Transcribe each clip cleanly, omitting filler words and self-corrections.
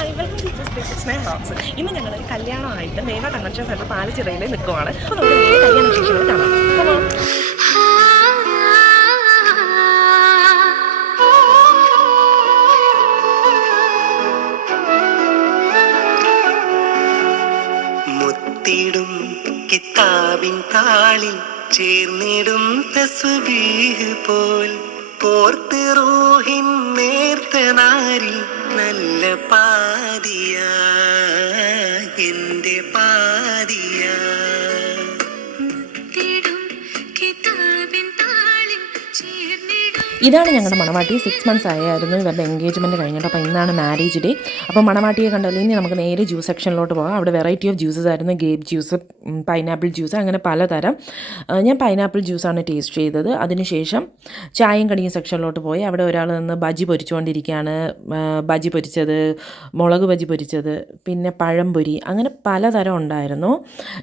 Hi welcome to teachers Sneha ഹോക്സ്. ഇന്ന് ഞങ്ങൾ കല്യാണമായിട്ട് നേവ കൺവെൻഷൻ സെൻറ്റർ പാലച്ചിറയിൽ നിൽക്കുവാണ്. അപ്പോൾ നമുക്ക് നേരെ കല്യാണ വിശേഷങ്ങൾ കാണാം. അപ്പോൾ മുത്തിടും കിതാബിൻ താളിൽ ചേർന്നിടും തസ്ബീഹ് പോൽ പോർത്ത് റൂഹിൻ നേർത്ത നാരിൽ നല്ല പാതിയ എന്റെ പാതിയ ഇതാണ് ഞങ്ങളുടെ മണവാട്ടി. 6 months ആയിരുന്നു ഇവരുടെ എൻഗേജ്മെൻറ്റ് കഴിഞ്ഞിട്ട്. അപ്പോൾ ഇന്നാണ് മാരേജ് ഡേ. അപ്പോൾ മണവാട്ടിയെ കണ്ടല്ലോ. ഇനി നമുക്ക് നേരെ ജ്യൂസ് സെക്ഷനിലോട്ട് പോകാം. അവിടെ വെറൈറ്റി ഓഫ് ജ്യൂസസ് ആയിരുന്നു. ഗ്രേപ്പ് ജ്യൂസ്, പൈനാപ്പിൾ ജ്യൂസ്, അങ്ങനെ പലതരം. ഞാൻ പൈനാപ്പിൾ ജ്യൂസാണ് ടേസ്റ്റ് ചെയ്തത്. അതിനുശേഷം ചായയും കടിയും സെക്ഷനിലോട്ട് പോയി. അവിടെ ഒരാൾ നിന്ന് ബജി പൊരിച്ചുകൊണ്ടിരിക്കുകയാണ്. ബജി പൊരിച്ചത്, മുളക് ബജി പൊരിച്ചത്, പിന്നെ പഴംപൊരി, അങ്ങനെ പലതരം ഉണ്ടായിരുന്നു.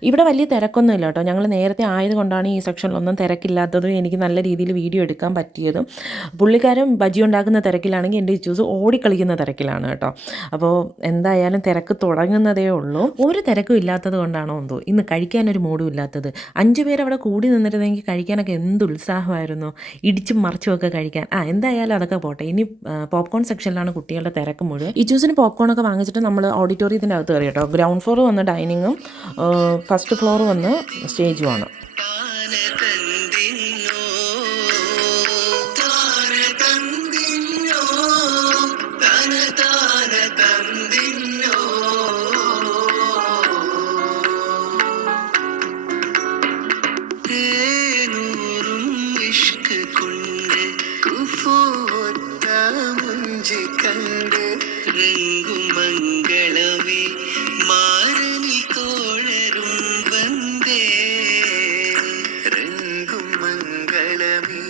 ഇവിടെ വലിയ തിരക്കൊന്നും ഇല്ല കേട്ടോ. ഞങ്ങൾ നേരത്തെ ആയതുകൊണ്ടാണ് ഈ സെക്ഷനിലൊന്നും തിരക്കില്ലാത്തതും എനിക്ക് നല്ല രീതിയിൽ വീഡിയോ എടുക്കാൻ പറ്റിയതും. പുള്ളിക്കാരൻ ബജി ഉണ്ടാക്കുന്ന തിരക്കിലാണെങ്കിൽ എൻ്റെ ജ്യൂസ് ഓടിക്കളിക്കുന്ന തിരക്കിലാണ് കേട്ടോ. അപ്പോൾ എന്തായാലും തിരക്ക് തുടങ്ങുന്നതേ ഉള്ളൂ. ഒരു തിരക്കും ഇല്ലാത്തത് കൊണ്ടാണോ എന്തോ ഇന്ന് കഴിക്കാനൊരു മൂഡും ഇല്ലാത്തത്. 5 പേര് അവിടെ കൂടി നിന്നിരുന്നെങ്കിൽ കഴിക്കാനൊക്കെ എന്ത് ഉത്സാഹമായിരുന്നു, ഇടിച്ചും മറിച്ചുമൊക്കെ കഴിക്കാൻ. എന്തായാലും അതൊക്കെ പോട്ടെ. ഇനി പോപ്കോൺ സെക്ഷനിലാണ് കുട്ടികളുടെ തിരക്ക് മുഴുവൻ. ഈ ജ്യൂസിന് പോപ്കോണൊക്കെ വാങ്ങിച്ചിട്ട് നമ്മൾ ഓഡിറ്റോറിയത്തിൻ്റെ അകത്ത് കയറി കേട്ടോ. ഗ്രൗണ്ട് ഫ്ലോർ വന്ന് ഡൈനിങ്ങും ഫസ്റ്റ് ഫ്ലോർ വന്ന് സ്റ്റേജുമാണ്. കണ്ട് രംഗുമംഗളവേ മാരണി കോഴരും വന്ദേ രംഗുമംഗളവേ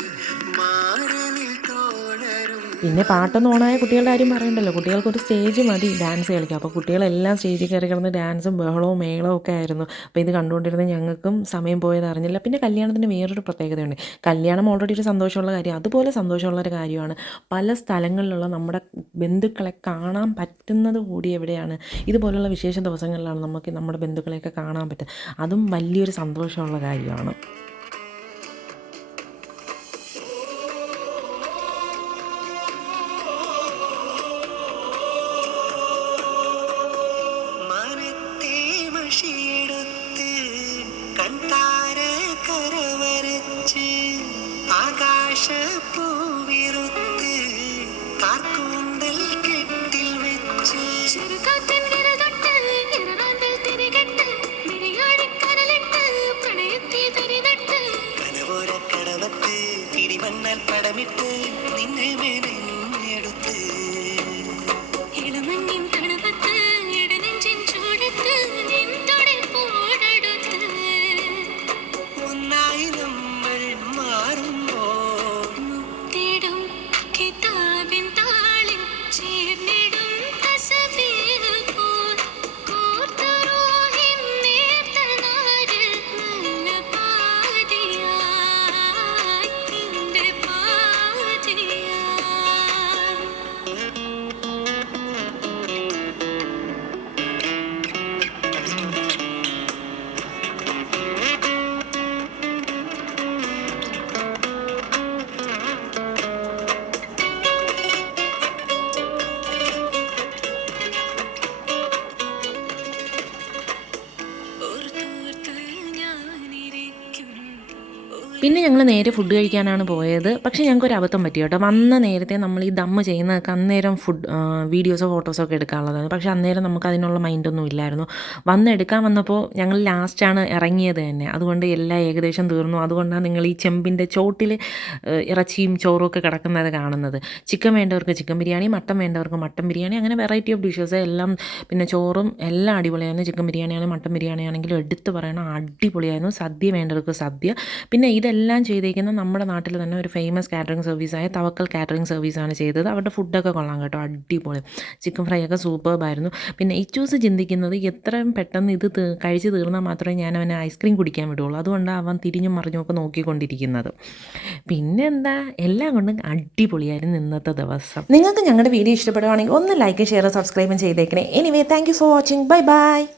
മാരണി കോഴരും. പിന്നെ പാട്ടൊന്നും ഓണായ കുട്ടികളുടെ കാര്യം പറയണ്ടല്ലോ. കുട്ടികൾക്കൊരു സ്റ്റേജ് മതി ഡാൻസ് കളിക്കാം. അപ്പോൾ കുട്ടികളെല്ലാം സ്റ്റേജിൽ കയറി കിടന്ന് ഡാൻസും ബഹളവും മേളവും ഒക്കെ ആയിരുന്നു. അപ്പോൾ ഇത് കണ്ടുകൊണ്ടിരുന്ന ഞങ്ങൾക്കും സമയം പോയത് അറിഞ്ഞില്ല. പിന്നെ കല്യാണത്തിന് വേറൊരു പ്രത്യേകതയുണ്ട്. കല്യാണം ഓൾറെഡി ഒരു സന്തോഷമുള്ള കാര്യം, അതുപോലെ സന്തോഷമുള്ളൊരു കാര്യമാണ് പല സ്ഥലങ്ങളിലുള്ള നമ്മുടെ ബന്ധുക്കളെ കാണാൻ പറ്റുന്നത് കൂടി എവിടെയാണ്, ഇതുപോലുള്ള വിശേഷ ദിവസങ്ങളിലാണ് നമുക്ക് നമ്മുടെ ബന്ധുക്കളെയൊക്കെ കാണാൻ പറ്റുക. അതും വലിയൊരു സന്തോഷമുള്ള കാര്യമാണ്. കണ്ടാര കരവരച്ച് ആകാശപ്പൂവിറുത്ത് കാർക്കൂന്തൽ കെട്ടിൽ വെച്ച് കനവോര കടവത്ത് ഇടിമണ്ണൽ പടമിട്ട് നിന്നെ മെനഞ്ഞെടുത്ത് ഇളമഞ്ഞിൻ തണുപ്പത്ത് ഇടനെഞ്ചിൻ ചൂടത്ത് പിന്നെ ഞങ്ങൾ നേരെ ഫുഡ് കഴിക്കാനാണ് പോയത്. പക്ഷേ ഞങ്ങൾക്കൊരു അബദ്ധം പറ്റി കേട്ടോ. വന്ന നേരത്തെ നമ്മൾ ഈ ദമ്മ് ചെയ്യുന്നതൊക്കെ അന്നേരം വീഡിയോസോ ഫോട്ടോസോ ഒക്കെ എടുക്കാനുള്ളതാണ്. പക്ഷേ അന്നേരം നമുക്ക് അതിനുള്ള മൈൻഡൊന്നും ഇല്ലായിരുന്നു. എടുക്കാൻ വന്നപ്പോൾ ഞങ്ങൾ ലാസ്റ്റാണ് ഇറങ്ങിയത് തന്നെ. അതുകൊണ്ട് എല്ലാം ഏകദേശം തീർന്നു. അതുകൊണ്ടാണ് നിങ്ങൾ ഈ ചെമ്പിൻ്റെ ചോട്ടിൽ ഇറച്ചിയും ചോറും ഒക്കെ കിടക്കുന്നത് കാണുന്നത്. ചിക്കൻ വേണ്ടവർക്ക് ചിക്കൻ ബിരിയാണി, മട്ടൻ വേണ്ടവർക്ക് മട്ടൻ ബിരിയാണി, അങ്ങനെ വെറൈറ്റി ഓഫ് ഡിഷസ് എല്ലാം. പിന്നെ ചോറും എല്ലാം അടിപൊളിയായിരുന്നു. ചിക്കൻ ബിരിയാണി ആണെങ്കിലും മട്ടൻ ബിരിയാണി ആണെങ്കിലും എടുത്ത് പറയണം, അടിപൊളിയായിരുന്നു. സദ്യ വേണ്ടവർക്ക് സദ്യ. പിന്നെ ഇതെല്ലാം ഇതെല്ലാം ചെയ്തേക്കുന്നത് നമ്മുടെ നാട്ടിൽ തന്നെ ഒരു ഫേമസ് കാറ്ററിംഗ് സർവീസായ തവക്കൽ കാറ്ററിംഗ് സർവീസാണ് ചെയ്തത്. അവരുടെ ഫുഡൊക്കെ കൊള്ളാം കേട്ടോ, അടിപൊളി. ചിക്കൻ ഫ്രൈ ഒക്കെ സൂപ്പർബായിരുന്നു. പിന്നെ ഇച്ചൂസ് ചിന്തിക്കുന്നത് എത്രയും പെട്ടെന്ന് ഇത് കഴിച്ച് തീർന്നാൽ മാത്രമേ ഞാൻ അവനെ ഐസ്ക്രീം കുടിക്കാൻ വിടുള്ളൂ. അതുകൊണ്ടാണ് അവൻ തിരിഞ്ഞും മറിഞ്ഞും ഒക്കെ നോക്കിക്കൊണ്ടിരിക്കുന്നത്. പിന്നെന്താ, എല്ലാം കൊണ്ടും അടിപൊളിയായിരുന്നു ഇന്നത്തെ ദിവസം. നിങ്ങൾക്ക് ഞങ്ങളുടെ വീഡിയോ ഇഷ്ടപ്പെടുവാണെങ്കിൽ ഒന്ന് ലൈക്ക്, ഷെയർ, സബ്സ്ക്രൈബും ചെയ്തേക്കണേ. Anyway, thank you for watching. Bye bye.